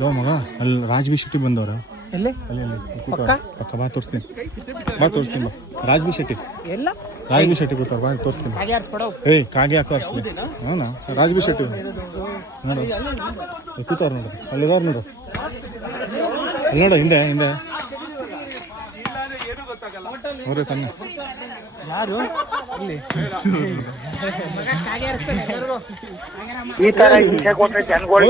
Low ಮಗ ಅಲ್ಲಿ Raj B Shetty ಬಂದವ್ರ ಎಲ್ಲೇ ಅಲ್ಲಿ ಪಕ್ಕ ಬಾ ತೋರಿಸ್ತೀನಿ ಬಾ ರಾಜ್ ಬಿ ಶೆಟ್ಟಿ ಎಲ್ಲ ರಾಜ್ ಬಿ ಶೆಟ್ಟಿ ಗೊತ್ತಾರ ಬಾ ತೋರಿಸ್ತೀನಿ ಏಯ್ ಕಾಗೆ ಹಾಕೋ ಅರ್ಸ್ಲಿ ಹಾಂ ರಾಜ್ ಬಿ ಶೆಟ್ಟಿ ನೋಡು ಕೂತವ್ರು ನೋಡು ಅಲ್ಲಿದವ್ರು ನೋಡು ಅಲ್ಲಿ ನೋಡು ಹಿಂದೆ ಅವ್ರೆ ತಾನೆ ಯಾರು ಈ ತರ ಹಿಂಸೆ ಕೊಟ್ರೆ ಜನಗಳು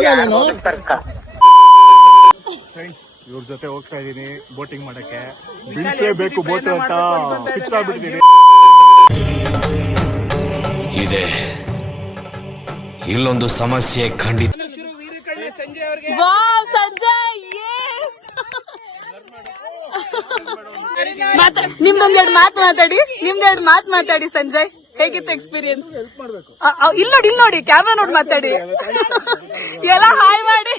ಫ್ರೆಂಡ್ಸ್ ಇವ್ರ ಜೊತೆ ಹೋಗ್ತಾ ಇದೀನಿ ಬೋಟಿಂಗ್ ಮಾಡಕ್ಕೆ ಬೀಳ್ಸ್ಲೇಬೇಕು ಬೋಟ್ ಅಂತ ಫಿಕ್ಸ್ ಆಗ್ಬಿಟ್ಟಿದೀನಿ. ಇದೆ ಇಲ್ಲೊಂದು ಸಮಸ್ಯೆ ಖಂಡಿತ. ನಿಮ್ದೊಂದೆರಡು ಮಾತು ಮಾತಾಡಿ ಸಂಜಯ್, ಹೇಗಿತ್ತು ಎಕ್ಸ್ಪೀರಿಯನ್ಸ್? ಇಲ್ಲಿ ನೋಡಿ ಕ್ಯಾಮ್ರಾ ನೋಡಿ ಮಾತಾಡಿ, ಎಲ್ಲ ಹಾಯ್ ಮಾಡಿ.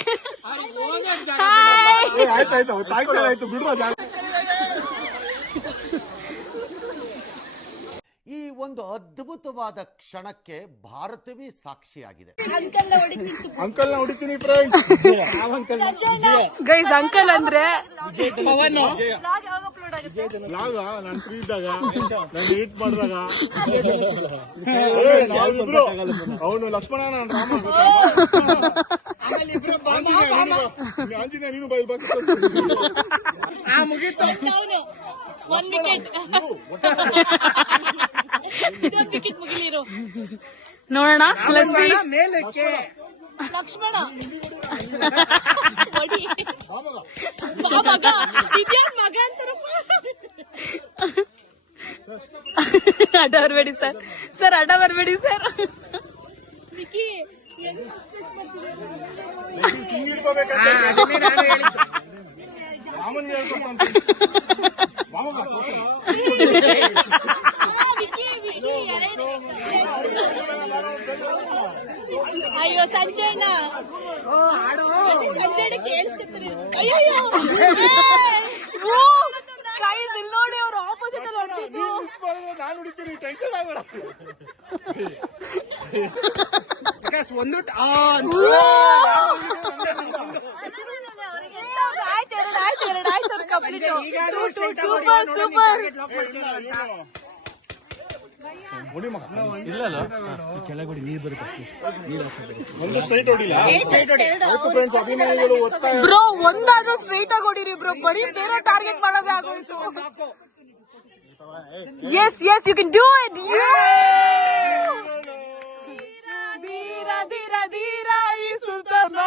ಈ ಒಂದು ಅದ್ಭುತವಾದ ಕ್ಷಣಕ್ಕೆ ಭಾರತವೇ ಸಾಕ್ಷಿಯಾಗಿದೆ. ಅಂಕಲ್ ನ ಹೊಡಿತೀನಿ ಫ್ರೆಂಡ್ಸ್. ಗೈಸ್ ಅಂಕಲ್ ಅಂದ್ರೆ ನಾನು ಫ್ರೀ ಇದ್ದಾಗ ನಾನು ಹೀಟ್ ಮಾಡಿದಾಗ ಅವನು ಲಕ್ಷ್ಮಣ ನಾನು ರಾಮ ಆಂಜನೇಯ ನೀನು ಬಯಲ್ಬೇಕು. ನೋಡೋಣ ಲಕ್ಷ್ಮಣ ಅಡ್ಡ ಬರ್ಬೇಡಿ ಸರ್ ಅಡ್ಡ ಬರ್ಬೇಡಿ ಸರ್. ಅಯ್ಯೋ ಸಂಜಯಣ್ಣ ಕೇಳಿಸ್ಕೊತಾರೆ. ನೋಡಿ ಅವ್ರು ಆಪೋಸಿಟ್ ನಾನು ಹುಡುಕ್ತೀನಿ, ಟೆನ್ಷನ್ ಆಗಬೇಡ. ಸೂಪರ್ ಕೆಳಗಡೆ ನೀರು ಬರುತ್ತೆ, ಒಂದು ಸ್ಟ್ರೈಟ್ ಹೊಡಿಲ್ಲ ಅಭಿಮಾನಿಗಳು ಒತ್ತಾಯ. ಬ್ರೋ ಒಂದಾದ್ರೂ ಸ್ಟ್ರೈಟ್ ಆಗಿ ಹೊಡಿರಿ ಬ್ರೋ, ಬರೀ ಬೇರೆ ಟಾರ್ಗೆಟ್ ಮಾಡೋದೇ ಆಗೋಯ್ತು. Yes you can do it. ಧೀರ ಧೀರ ಧೀರ ಈ ಸುಲ್ತಾನ.